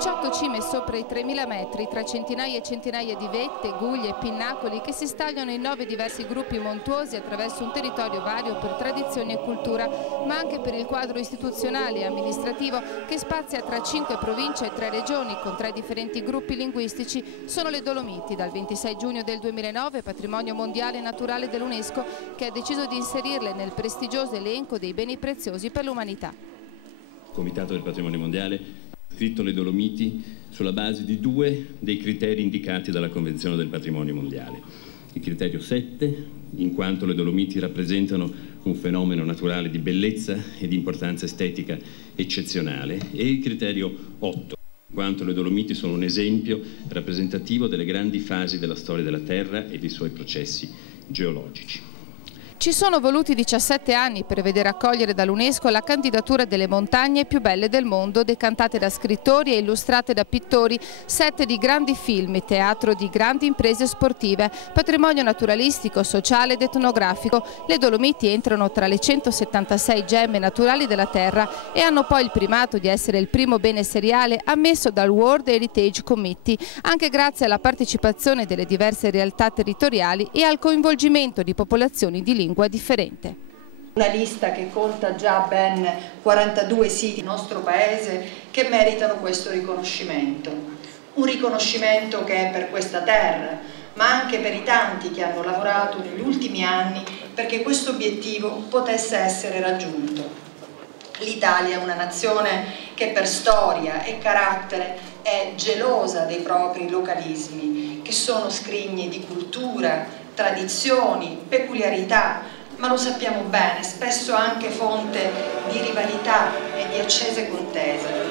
18 cime sopra i 3000 metri, tra centinaia e centinaia di vette, guglie e pinnacoli che si stagliano in 9 diversi gruppi montuosi attraverso un territorio vario per tradizioni e cultura, ma anche per il quadro istituzionale e amministrativo che spazia tra 5 province e 3 regioni con 3 differenti gruppi linguistici. Sono le Dolomiti, dal 26 giugno del 2009 patrimonio mondiale naturale dell'UNESCO, che ha deciso di inserirle nel prestigioso elenco dei beni preziosi per l'umanità. Il Comitato del Patrimonio Mondiale ha scritto le Dolomiti sulla base di 2 dei criteri indicati dalla Convenzione del Patrimonio Mondiale. Il criterio 7, in quanto le Dolomiti rappresentano un fenomeno naturale di bellezza e di importanza estetica eccezionale, e il criterio 8, in quanto le Dolomiti sono un esempio rappresentativo delle grandi fasi della storia della Terra e dei suoi processi geologici. Ci sono voluti 17 anni per vedere accogliere dall'UNESCO la candidatura delle montagne più belle del mondo, decantate da scrittori e illustrate da pittori, set di grandi film, teatro di grandi imprese sportive, patrimonio naturalistico, sociale ed etnografico. Le Dolomiti entrano tra le 176 gemme naturali della Terra e hanno poi il primato di essere il primo bene seriale ammesso dal World Heritage Committee, anche grazie alla partecipazione delle diverse realtà territoriali e al coinvolgimento di popolazioni di lingua differente. Una lista che conta già ben 42 siti nel nostro paese che meritano questo riconoscimento. Un riconoscimento che è per questa terra, ma anche per i tanti che hanno lavorato negli ultimi anni perché questo obiettivo potesse essere raggiunto. L'Italia è una nazione che per storia e carattere è gelosa dei propri localismi, che sono scrigni di cultura, tradizioni, peculiarità, ma lo sappiamo bene, spesso anche fonte di rivalità e di accese contese.